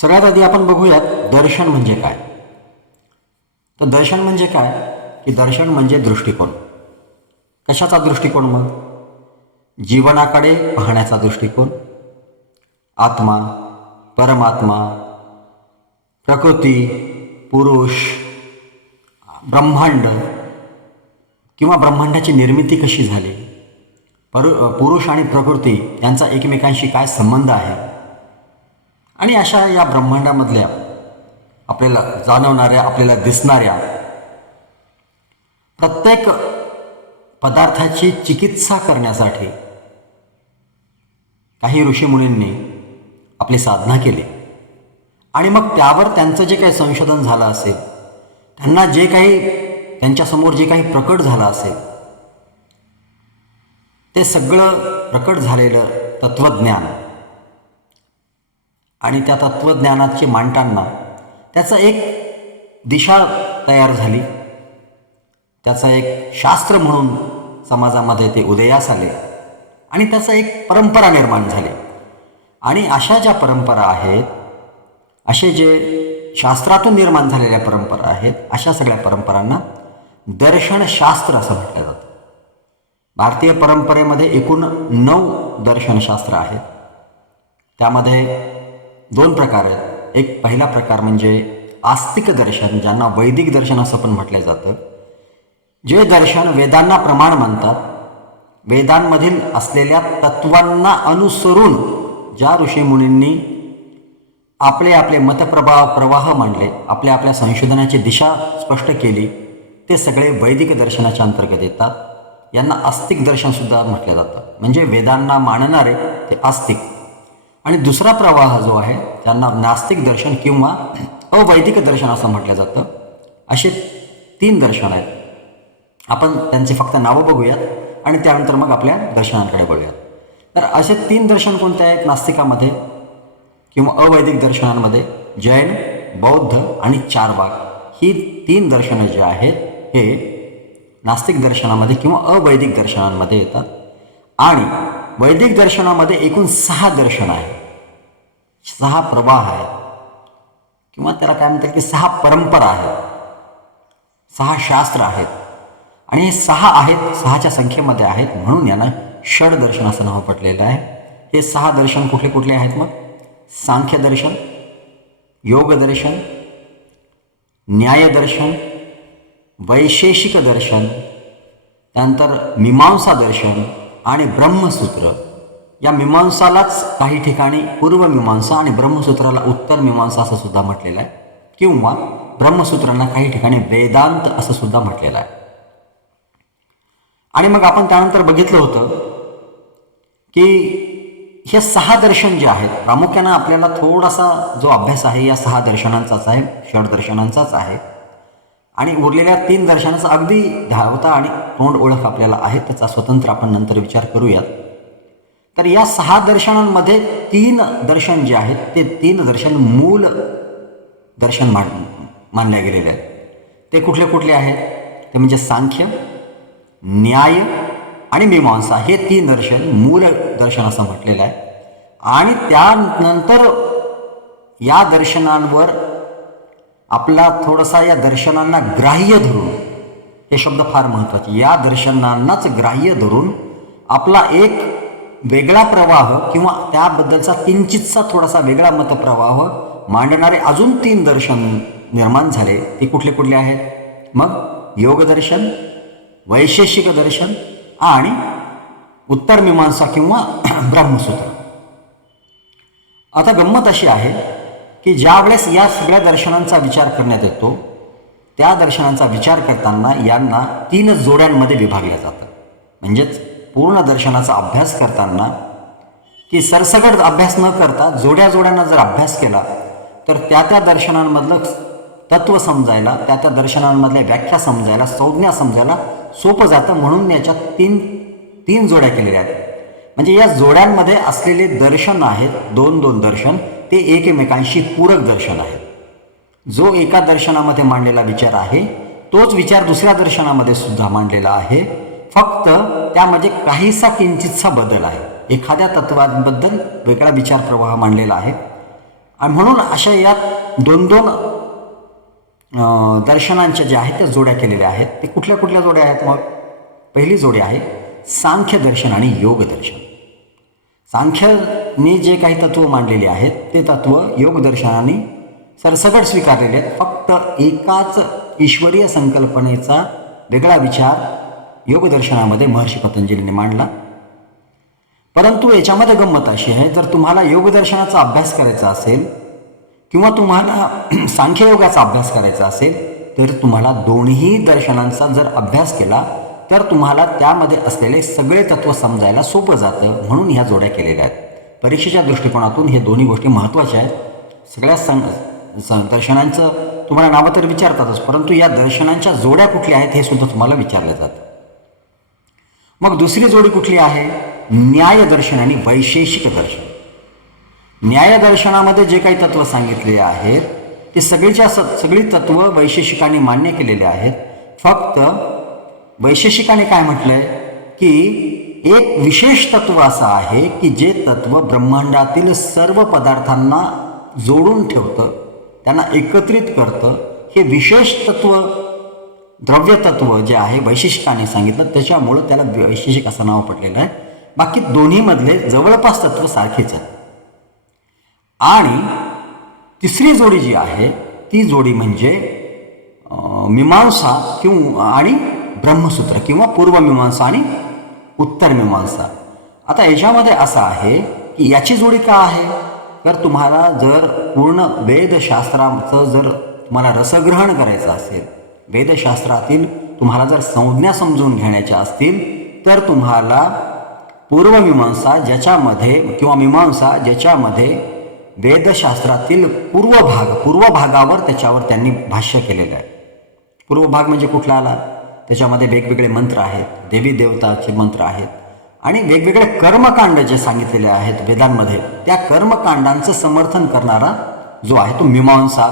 सगळ्यात आधी आपण बघूयात दर्शन म्हणजे काय? तर दर्शन म्हणजे काय? की दर्शन म्हणजे दृष्टिकोन. कशाचा दृष्टिकोन मग? जीवनाकडे पाहण्याचा दृष्टिकोन. आत्मा परमात्मा प्रकृती पुरुष ब्रह्मांड किंवा ब्रह्मांडाची निर्मिती कशी झाली? पर पुरुष आणि प्रकृती यांचा एकमेकांशी काय संबंध आहे? आणि अशा या ब्रह्मांडामधल्या आपल्याला जाणवणाऱ्या आपल्याला दिसणाऱ्या प्रत्येक पदार्थाची चिकित्सा करण्यासाठी काही ऋषीमुनींनी आपली साधना केली. आणि मग त्यावर त्यांचं जे काही संशोधन झालं असेल त्यांना जे काही त्यांच्यासमोर जे काही प्रकट झालं असेल ते सगळं प्रकट झालेलं तत्त्वज्ञान आणि त्या तत्त्वज्ञानाची मांडताना त्याचं एक दिशा तयार झाली. त्याचं एक शास्त्र म्हणून समाजामध्ये ते उदयास आले आणि त्याचं एक परंपरा निर्माण झाली. आणि अशा ज्या परंपरा आहेत असे जे शास्त्रातून निर्माण झालेल्या परंपरा आहेत अशा सगळ्या परंपरांना दर्शनशास्त्र असं म्हटलं जातं. भारतीय परंपरेमध्ये एकूण नऊ दर्शनशास्त्र आहेत. त्यामध्ये दोन प्रकार आहेत. एक पहिला प्रकार म्हणजे आस्तिक दर्शन ज्यांना वैदिक दर्शन असं पण म्हटलं जातं. जे दर्शन वेदांना प्रमाण मानतात वेदांमधील असलेल्या तत्वांना अनुसरून ज्या ऋषीमुनींनी आपले आपले मतप्रभाव प्रवाह मांडले आपल्या आपल्या संशोधनाची दिशा स्पष्ट केली ते सगळे वैदिक दर्शनाच्या अंतर्गत येतात. यांना आस्तिक दर्शनसुद्धा म्हटलं जातं. म्हणजे वेदांना मानणारे ते आस्तिक. आणि दुसरा प्रवाह जो आहे त्यांना नास्तिक दर्शन किंवा अवैदिक दर्शन असं म्हटलं जातं. असे तीन दर्शन आहेत. आपण त्यांची फक्त नावं बघूयात आणि त्यानंतर मग आपल्या दर्शनांकडे बघूयात. तर असे तीन दर्शन कोणते आहेत नास्तिकामध्ये किंवा अवैदिक दर्शनांमध्ये? जैन बौद्ध आणि चारवाक ही तीन दर्शनं जी आहेत हे नास्तिक दर्शनामध्ये किंवा अवैदिक दर्शनांमध्ये येतात. आणि वैदिक दर्शनामध्ये एकूण सहा दर्शन आहे सहा प्रवाह आहे किंवा त्याला काय म्हणतात की सहा परंपरा आहेत. सहा शास्त्र आहेत. आणि हे सहा आहेत सहाच्या संख्येमध्ये आहेत म्हणून यांना षड दर्शन असं नाव पटलेलं आहे. हे सहा दर्शन कुठले कुठले आहेत मग? सांख्यदर्शन योगदर्शन न्यायदर्शन वैशेषिक दर्शन त्यानंतर मीमांसा दर्शन आणि ब्रह्मसूत्र. या मीमांसालाच काही ठिकाणी पूर्वमीमांसा आणि ब्रह्मसूत्राला उत्तर मीमांसा असं सुद्धा म्हटलेलं आहे. किंवा ब्रह्मसूत्रांना काही ठिकाणी वेदांत असं सुद्धा म्हटलेलं आहे. आणि मग आपण त्यानंतर बघितलं होतं की हे सहा दर्शन जे आहेत प्रामुख्यानं आपल्याला थोडासा जो अभ्यास आहे या सहा दर्शनांचाच आहे षडदर्शनांचाच आहे. आणि उरलेल्या तीन दर्शनाचा अगदी धावता आणि तोंड ओळख आपल्याला आहे त्याचा स्वतंत्र आपण नंतर विचार करूयात. तर या सहा दर्शनांमध्ये तीन दर्शन जे आहेत ते तीन दर्शन मूल दर्शन मान मानल्या गेलेले आहेत. ते कुठले कुठले आहेत? ते म्हणजे सांख्य न्याय आणि मीमांसा. हे तीन दर्शन मूल दर्शन असं म्हटलेलं आहे आणि त्यानंतर या दर्शनांवर आपला थोडासा या दर्शनांना ग्राह्य धरून हे शब्द फार महत्त्वाचे या दर्शनांनाच ग्राह्य धरून आपला एक वेगळा प्रवाह किंवा त्याबद्दलचा किंचितचा थोडासा वेगळा मतप्रवाह मांडणारे अजून तीन दर्शन निर्माण झाले ते कुठले कुठले आहेत? मग योगदर्शन वैशेषिक दर्शन आणि उत्तर मीमांसा किंवा ब्रह्मसूत्र. आता गंमत अशी आहे की ज्यावेळेस या सगळ्या दर्शनांचा विचार करण्यात येतो त्या दर्शनांचा विचार करताना यांना तीन जोड्यांमध्ये विभागल्या जातं. म्हणजेच पूर्ण दर्शनाचा अभ्यास करताना की सरसगट अभ्यास न करता जोड्या जोड्यांना जर अभ्यास केला तर त्या त्या दर्शनांमधलं तत्त्व समजायला त्या त्या दर्शनांमधल्या व्याख्या समजायला संज्ञा समजायला सोपं जातं. म्हणून याच्यात तीन तीन जोड्या केलेल्या आहेत. म्हणजे या जोड्यांमध्ये असलेले दर्शन आहेत दोन दोन दर्शन ते एकमेकांशी पूरक दर्शन आहे जो एका दर्शनामध्ये मांडलेला विचार आहे तोच विचार दुसऱ्या दर्शनामध्ये सुद्धा मांडलेला आहे. फक्त त्यामध्ये काहीसा किंचितसा बदल आहे. एखाद्या तत्वांबद्दल वेगळा विचार प्रवाह मांडलेला आहे. आणि म्हणून अशा यात दोन दोन दर्शनांच्या ज्या आहेत त्या जोड्या केलेल्या आहेत. ते कुठल्या कुठल्या जोड्या आहेत मग? पहिली जोडी आहे सांख्य दर्शन आणि योग दर्शन. सांख्यने जे काही तत्व मांडलेले आहेत ते तत्व योगदर्शनाने सरसगट सरसकट स्वीकारलेले आहेत. फक्त एकाच ईश्वरीय संकल्पनेचा वेगळा विचार योगदर्शनामध्ये महर्षी पतंजलीने मांडला. परंतु याच्यामध्ये गंमत अशी आहे जर तुम्हाला योगदर्शनाचा अभ्यास करायचा असेल किंवा तुम्हाला सांख्ययोगाचा अभ्यास करायचा असेल तर तुम्हाला दोन्ही दर्शनांचा जर अभ्यास केला तर तुम्हाला त्यामध्ये असलेले सगळे तत्व समजायला सोपं जातं म्हणून ह्या जोड्या केलेल्या आहेत. परीक्षेच्या दृष्टिकोनातून हे दोन्ही गोष्टी महत्त्वाच्या आहेत. सगळ्या सं सं दर्शनांचं तुम्हाला नावं तर विचारतातच परंतु या दर्शनांच्या जोड्या कुठल्या आहेत हे सुद्धा तुम्हाला विचारलं जातं. मग दुसरी जोडी कुठली आहे? न्यायदर्शन आणि वैशेषिक दर्शन. न्यायदर्शनामध्ये जे काही तत्व सांगितले आहेत ते सगळीच्या स सगळी तत्व वैशेषिकांनी मान्य केलेले आहेत. फक्त वैशेषिकाने काय म्हटलंय? की एक विशेष तत्व असं आहे की जे तत्व ब्रह्मांडातील सर्व पदार्थांना जोडून ठेवतं त्यांना एकत्रित करतं. हे विशेष तत्व द्रव्यतत्व जे आहे वैशिष्ट्याने सांगितलं त्याच्यामुळं त्याला वैशिष्टिक असं नाव पडलेलं आहे. बाकी दोन्हीमधले जवळपास तत्व सारखेच आहे आणि तिसरी जोडी जी आहे ती जोडी म्हणजे मीमांसा किंवा आणि ब्रह्मसूत्र किंवा पूर्वमीमांसा आणि उत्तर मीमांसा. आता याच्यामध्ये असं आहे की याची जोडी का आहे? तर तुम्हाला जर पूर्ण वेदशास्त्राचं जर तुम्हाला रसग्रहण करायचं असेल वेदशास्त्रातील तुम्हाला जर संज्ञा समजून घेण्याच्या असतील तर तुम्हाला पूर्वमीमांसा ज्याच्यामध्ये किंवा मीमांसा ज्याच्यामध्ये वेदशास्त्रातील पूर्व भाग पूर्व भागावर त्याच्यावर त्यांनी भाष्य केलेलं आहे. पूर्व भाग म्हणजे कुठला आला? त्याच्यामध्ये वेगवेगळे मंत्र आहेत देवी देवताचे मंत्र आहेत आणि वेगवेगळे कर्मकांड जे सांगितलेले आहेत वेदांमध्ये त्या कर्मकांडांचं समर्थन करणारा जो आहे तो मीमांसा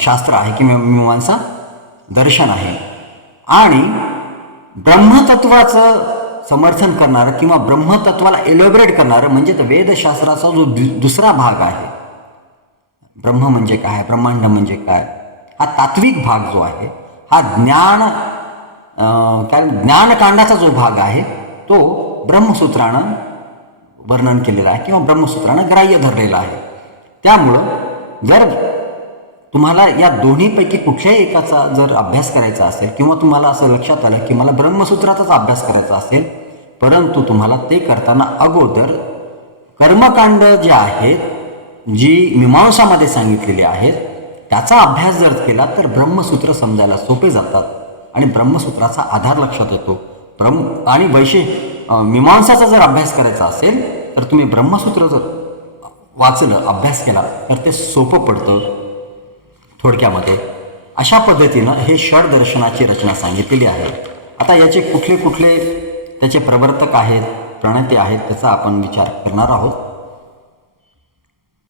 शास्त्र आहे किंवा मीमांसा? दर्शन आहे. आणि ब्रह्मतत्वाचं समर्थन करणारं किंवा ब्रह्मतत्वाला एलोबरेट करणारं म्हणजे तर वेदशास्त्राचा जो दु- दुसरा भाग आहे. ब्रह्म म्हणजे काय? ब्रह्मांड म्हणजे काय? हा तात्विक भाग जो आहे हा ज्ञान काय ज्ञानकांडाचा जो भाग आहे तो ब्रह्मसूत्रानं वर्णन केलेला आहे किंवा ब्रह्मसूत्रानं ग्राह्य धरलेला आहे. त्यामुळं जर तुम्हाला या दोन्हीपैकी कुठल्याही एकाचा जर अभ्यास करायचा असेल किंवा तुम्हाला असं लक्षात आलं की मला ब्रह्मसूत्राचाच अभ्यास करायचा असेल परंतु तुम्हाला ते करताना अगोदर कर्मकांड जे आहेत जी मीमांसामध्ये सांगितलेली आहेत त्याचा अभ्यास जर केला तर ब्रह्मसूत्र समजायला सोपे जातात आणि ब्रह्मसूत्राचा आधार लक्षात येतो. ब्रह्म आणि वैशे मीमांसाचा जर अभ्यास करायचा असेल तर तुम्ही ब्रह्मसूत्र जर वाचलं अभ्यास केला तर ते सोपं पडतं. थोडक्यामध्ये. अशा पद्धतीनं हे षड दर्शनाची रचना सांगितलेली आहे. आता याचे कुठले कुठले त्याचे प्रवर्तक आहेत प्रणेते आहेत त्याचा आपण विचार करणार आहोत.